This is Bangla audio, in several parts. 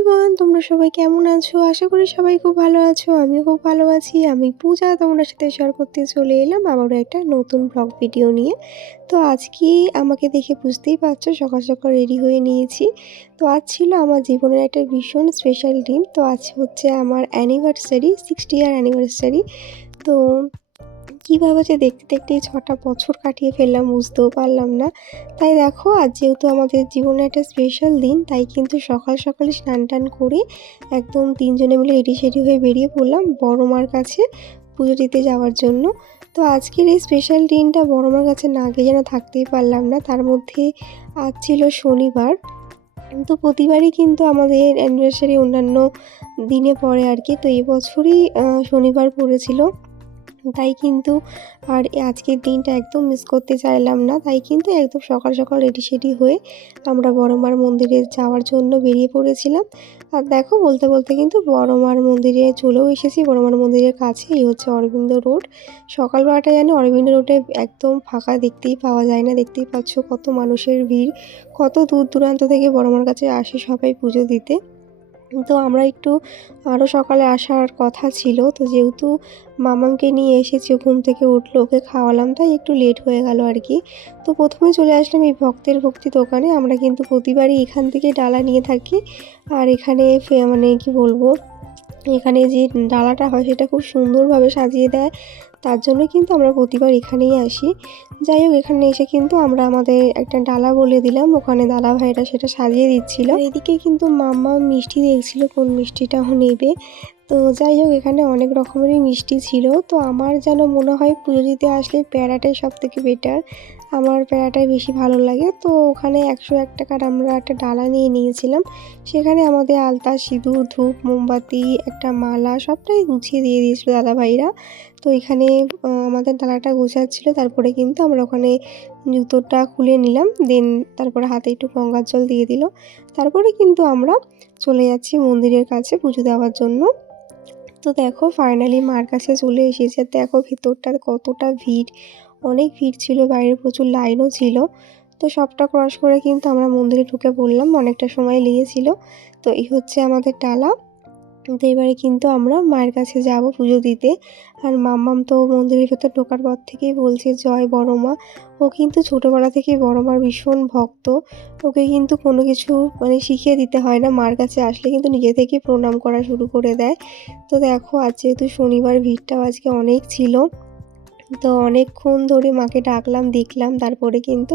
এভরিওয়ান, তোমরা সবাই কেমন আছো? আশা করি সবাই খুব ভালো আছো। আমিও খুব ভালো আছি। আমি পূজা, তোমাদের সাথে শেয়ার করতে চলে এলাম আবারও একটা নতুন ব্লগ ভিডিও নিয়ে। তো আজকে আমাকে দেখে বুঝতেই পারছো, সকাল সকাল রেডি হয়ে নিয়েছি। তো আজ ছিল আমার জীবনের একটা ভীষণ স্পেশাল দিন। তো আজ হচ্ছে আমার অ্যানিভার্সারি, 60 ইয়ার অ্যানিভার্সারি। তো কীভাবে যে দেখতে দেখতে 6টা বছর কাটিয়ে ফেললাম বুঝতেও পারলাম না। তাই দেখো, আজ যেহেতু আমাদের জীবনে একটা স্পেশাল দিন, তাই কিন্তু সকাল সকালে স্নান টান করে একদম 3 জনে মিলে রেডি সেডি হয়ে বেরিয়ে পড়লাম বড় মার কাছে পুজো দিতে যাওয়ার জন্য। তো আজকের এই স্পেশাল দিনটা বড় মার কাছে না গিয়ে যেন থাকতেই পারলাম না। তার মধ্যে আজ ছিল শনিবার। তো প্রতিবারই কিন্তু আমাদের অ্যানিভার্সারি অন্যান্য দিনে পড়ে আর কি। তো এবছরই শনিবার পড়েছিল, তাই কিন্তু আর আজকের দিনটা একদম মিস করতে চাইলাম না। তাই কিন্তু একদম সকাল সকাল রেডি সেডি হয়ে আমরা বড় মার মন্দিরে যাওয়ার জন্য বেরিয়ে পড়েছিলাম। আর দেখো, বলতে বলতে কিন্তু বড় মার মন্দিরে চলেও এসেছি। বড় মার মন্দিরের কাছে এই হচ্ছে অরবিন্দ রোড। সকালবেলাটা যেন অরবিন্দ রোডে একদম ফাঁকা দেখতেই পাওয়া যায় না। দেখতেই পাচ্ছ কত মানুষের ভিড়, কত দূর দূরান্ত থেকে বড় মার কাছে আসে সবাই পুজো দিতে। তো আমরা একটু আরও সকালে আসার কথা ছিল, তো যেহেতু মামামকে নিয়ে এসেছি, ঘুম থেকে উঠলো, ওকে খাওয়ালাম, তাই একটু লেট হয়ে গেল আর কি। তো প্রথমে চলে আসলাম এই ভক্তের ভক্তি দোকানে। আমরা কিন্তু প্রতিবারই এখান থেকে ডালা নিয়ে থাকি। আর এখানে মানে কি বলবো, এখানে যে ডালাটা হয় সেটা খুব সুন্দরভাবে সাজিয়ে দেয়, তার জন্য কিন্তু আমরা প্রতিবার এখানেই আসি। যাই হোক, এখানে এসে কিন্তু আমরা আমাদের একটা ডালা বলে দিলাম, ওখানে দাদা ভাইরা সেটা সাজিয়ে দিচ্ছিল। এদিকে কিন্তু মাম্মা মিষ্টি দেখছিল কোন মিষ্টিটা নেবে। তো যাই হোক, এখানে অনেক রকমেরই মিষ্টি ছিল। তো আমার যেন মনে হয় পুজো দিতে আসলে প্যাঁড়াটাই সব থেকে বেটার, আমার প্যাঁড়াটাই বেশি ভালো লাগে। তো ওখানে 101 টাকার আমরা একটা ডালা নিয়ে নিয়েছিলাম। সেখানে আমাদের আলতা, সিঁদুর, ধূপ, মোমবাতি, একটা মালা সবটাই গুছিয়ে দিয়ে দিয়েছিল দাদাভাইরা। তো এখানে আমাদের ডালাটা গোছাচ্ছিল, তারপরে কিন্তু আমরা ওখানে জুতোটা খুলে নিলাম। দেন তারপরে হাতে একটু গঙ্গার জল দিয়ে দিল। তারপরে কিন্তু আমরা চলে যাচ্ছি মন্দিরের কাছে পুজো দেওয়ার জন্য। তো দেখো, ফাইনালি মার কাছে চলে এসেছে। দেখো ভেতরটা কতটা ভিড়, অনেক ভিড় ছিল, বাইরে প্রচুর লাইনও ছিল। তো সবটা ক্রস করে কিন্তু আমরা মন্দিরে ঢুকে পড়লাম, অনেকটা সময় লেগেছিল। তো এই হচ্ছে আমাদের ডালা। তো এবারে কিন্তু আমরা মায়ের কাছে যাব পুজো দিতে। আর মাম্মাম তো মন্দিরের ভেতর ঢোকার পর থেকেই বলছে জয় বড় মা। ও কিন্তু ছোটোবেলা থেকেই বড় মার ভীষণ ভক্ত। ওকে কিন্তু কোনো কিছু মানে শিখিয়ে দিতে হয় না, মার কাছে আসলে কিন্তু নিজে থেকেই প্রণাম করা শুরু করে দেয়। তো দেখো, আজ যেহেতু শনিবার, ভিড়টাও আজকে অনেক ছিল। তো অনেকক্ষণ ধরে মাকে ডাকলাম, দেখলাম, তারপরে কিন্তু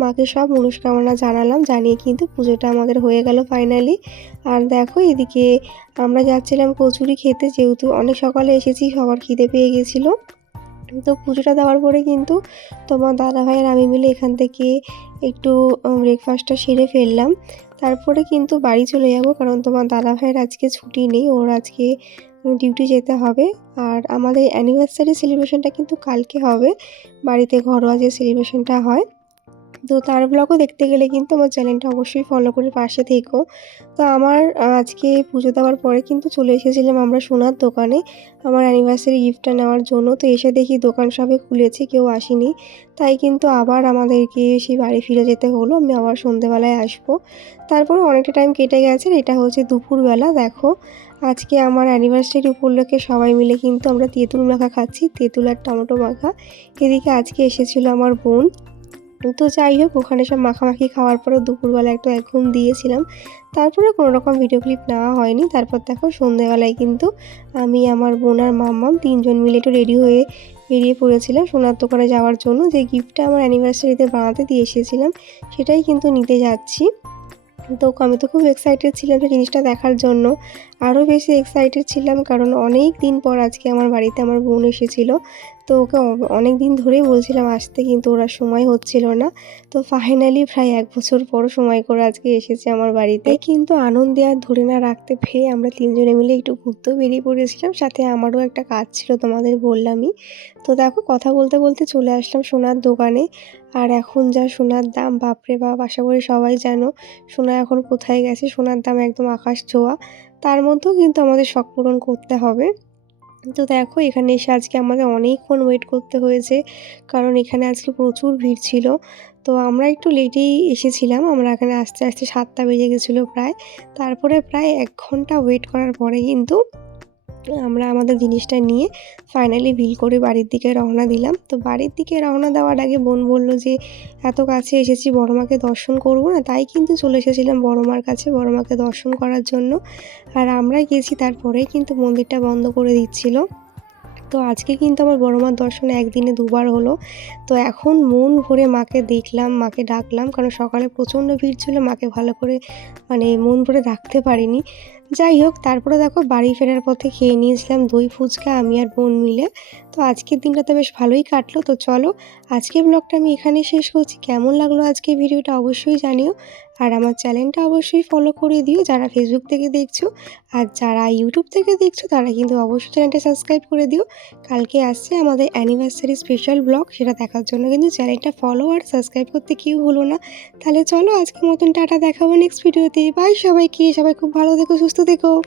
মাকে সব মনস্কামনা জানালাম, জানিয়ে কিন্তু পুজোটা আমাদের হয়ে গেল ফাইনালি। আর দেখো, এদিকে আমরা যাচ্ছিলাম কচুরি খেতে, যেহেতু অনেক সকালে এসেছি, সবার খিদে পেয়ে গেছিলো। তো পুজোটা দেওয়ার পরে কিন্তু তোমার দাদাভাই আর আমি মিলে এখান থেকে একটু ব্রেকফাস্টটা সেরে ফেললাম। তারপরে কিন্তু বাড়ি চলে যাব, কারণ তোমার দাদাভাইয়ের আজকে ছুটি নেই, ওর আজকে ডিউটি যেতে হবে। আর আমাদের অ্যানিভার্সারি সেলিব্রেশনটা কিন্তু কালকে হবে, বাড়িতে ঘরোয়া যে সেলিব্রেশনটা হয়। তো তার ব্লগও দেখতে গেলে কিন্তু আমার চ্যানেলটা অবশ্যই ফলো করে পাশে থেকো। তো আমার আজকে পুজো দেওয়ার পরে কিন্তু চলে এসেছিলাম আমরা সোনার দোকানে আমার অ্যানিভার্সারি গিফটটা নেওয়ার জন্য। তো এসে দেখি দোকান সবে খুলেছে, কেউ আসেনি। তাই কিন্তু আবার আমাদেরকে সেই বাড়ি ফিরে যেতে হলো, আমি আবার সন্ধেবেলায় আসবো। তারপরে অনেকটা টাইম কেটে গেছে, এটা হচ্ছে দুপুরবেলা। দেখো, আজকে আমার অ্যানিভার্সারি উপলক্ষে সবাই মিলে কিন্তু আমরা তেঁতুল মাখা খাচ্ছি, তেঁতুল আর টমেটো মাখা। এদিকে আজকে এসেছিলো আমার বোন। তো যাই হোক, ওখানে সব মাখামাখি খাওয়ার পরে দুপুরবেলা একটু ঘুম দিয়েছিলাম। তারপরে কোনো রকম ভিডিও ক্লিপ নেওয়া হয়নি। তারপর দেখো, সন্ধ্যেবেলায় কিন্তু আমি, আমার বোন আর মাম্মাম 3 জন মিলে একটু রেডি হয়ে বেরিয়ে পড়েছিলাম সোনার দোকানে যাওয়ার জন্য। যে গিফটটা আমার অ্যানিভার্সারিতে বানাতে দিয়ে এসেছিলাম, সেটাই কিন্তু নিতে যাচ্ছি। তো আমি তো খুব এক্সাইটেড ছিলাম সেই জিনিসটা দেখার জন্য। আরও বেশি এক্সাইটেড ছিলাম কারণ অনেক দিন পর আজকে আমার বাড়িতে আমার বোন এসেছিলো। তো ওকে অনেক দিন ধরেই বলছিলাম আসতে, কিন্তু ওরা সময় হচ্ছিল না। তো ফাইনালি প্রায় 1 বছর পর সময় করে আজকে এসেছে আমার বাড়িতে। কিন্তু আনন্দে আর ধরে না রাখতে পেরে আমরা 3 জনে মিলে একটু ঘুরতেও বেরিয়ে পড়েছিলাম, সাথে আমারও একটা কাজ ছিল, তোমাদের বললামই। তো দেখো, কথা বলতে বলতে চলে আসলাম সোনার দোকানে। আর এখন যা সোনার দাম, বাপরে বাপ, আশা করি সবাই জানো সোনা এখন কোথায় গেছে, সোনার দাম একদম আকাশ ছোঁয়া। তার মধ্যেও কিন্তু আমাদের শখ পূরণ করতে হবে। তো দেখো, এখানে এসে আজকে আমাদের অনেকক্ষণ ওয়েট করতে হয়েছে, কারণ এখানে আজকে প্রচুর ভিড় ছিল। তো আমরা একটু লেটেই এসেছিলাম, আমরা এখানে আসতে আসতে 7টা বেজে গেছিলো প্রায়। তারপরে প্রায় 1 ঘন্টা ওয়েট করার পরে কিন্তু আমরা আমাদের জিনিসটা নিয়ে ফাইনালি বিল করে বাড়ির দিকে রওনা দিলাম। তো বাড়ির দিকে রওনা দেওয়ার আগে বোন বলল যে, "এত কাছে এসেছি বড় মাকে দর্শন করব না?" তাই কিন্তু চলে এসেছিলাম বড় মার কাছে বড় মাকে দর্শন করার জন্য। আর আমরা গেছি তারপরেই কিন্তু মন্দিরটা বন্ধ করে দিচ্ছিল। তো আজকে কিন্তু আমার বড় মার দর্শন একদিনে দুবার হলো। তো এখন মন ভরে মাকে দেখলাম, মাকে ডাকলাম। কারণ সকালে প্রচণ্ড ভিড় ছিল, মাকে ভালো করে মানে মন ভরে ডাকতে পারিনি। যাই হোক, তারপরে দেখো বাড়ি ফেরার পথে খেয়ে নিয়েছিলাম দই ফুচকা আমি আর বোন মিলে। তো আজকের দিনটা তো বেশ ভালোই কাটলো। তো চলো, আজকের ব্লগটা আমি এখানেই শেষ করছি। কেমন লাগলো আজকের ভিডিওটা অবশ্যই জানিও। আর আমার চ্যানেলটা অবশ্যই ফলো করে দিও যারা ফেসবুক থেকে দেখছো। আর যারা ইউটিউব থেকে দেখছো তারা কিন্তু অবশ্যই চ্যানেলটা সাবস্ক্রাইব করে দিও। কালকে আসছে আমাদের অ্যানিভার্সারি স্পেশাল ব্লগ, সেটা দেখার জন্য কিন্তু চ্যানেলটা ফলো আর সাবস্ক্রাইব করতে কেউ ভুলো না। তাহলে চলো আজকের মতন টাটা, দেখা হবে নেক্সট ভিডিওতে। বাই সবাইকে, সবাই খুব ভালো থেকো, সুস্থ থেকো।